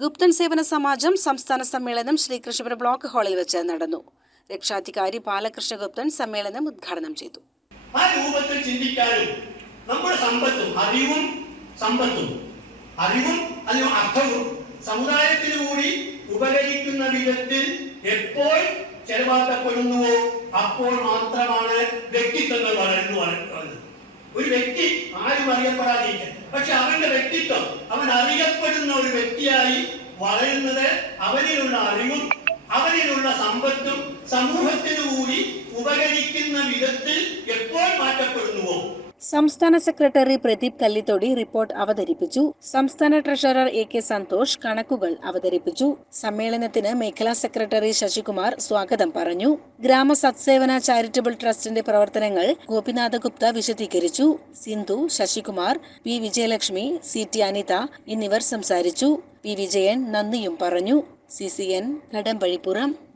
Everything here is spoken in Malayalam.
ഗുപ്തൻ സേവന സമാജം സംസ്ഥാന സമ്മേളനം ശ്രീകൃഷ്ണപുരം ബ്ലോക്ക് ഹാളിൽ വെച്ച് നടന്നു. രക്ഷാധികാരി ബാലകൃഷ്ണ ഗുപ്തൻ സമ്മേളനം ഉദ്ഘാടനം ചെയ്തു. ആ രൂപത്തിൽ ചിന്തിക്കാനും നമ്മുടെ സമ്പത്തും അറിവും സമ്പത്തും അറിവും അതിന് അർത്ഥവും സമുദായത്തിന് കൂടി ഉപകരിക്കുന്ന വിധത്തിൽ എപ്പോൾ ചെലവാക്കപ്പെടുന്നുവോ അപ്പോൾ മാത്രമാണ് വ്യക്തിത്വങ്ങൾ വളരുന്നു വളരുന്നത് ഒരു വ്യക്തി ആരും അറിയപ്പെടാതിരിക്കാൻ. പക്ഷെ അവന്റെ വ്യക്തിത്വം അറിയപ്പെടുന്ന ഒരു വ്യക്തിയായി വളരുന്നത് അവരിലുള്ള അറിവും അവരിലുള്ള സമ്പത്തും സമൂഹത്തിനു കൂടി ഉപകരിക്കുന്ന വിധത്തിൽ സംസ്ഥാന സെക്രട്ടറി പ്രദീപ് കല്ലിത്തോടി റിപ്പോർട്ട് അവതരിപ്പിച്ചു. സംസ്ഥാന ട്രഷറർ എ കെ സന്തോഷ് കണക്കുകൾ അവതരിപ്പിച്ചു. സമ്മേളനത്തിന് മേഖലാ സെക്രട്ടറി ശശികുമാർ സ്വാഗതം പറഞ്ഞു. ഗ്രാമ സത്സേവന ചാരിറ്റബിൾ ട്രസ്റ്റിന്റെ പ്രവർത്തനങ്ങൾ ഗോപിനാഥ ഗുപ്ത വിശദീകരിച്ചു. Sindhu Sasikumar P Vijayalakshmi C T Anitha എന്നിവർ സംസാരിച്ചു. പി വിജയൻ നന്ദിയും പറഞ്ഞു. C C N Kadambazhipuram.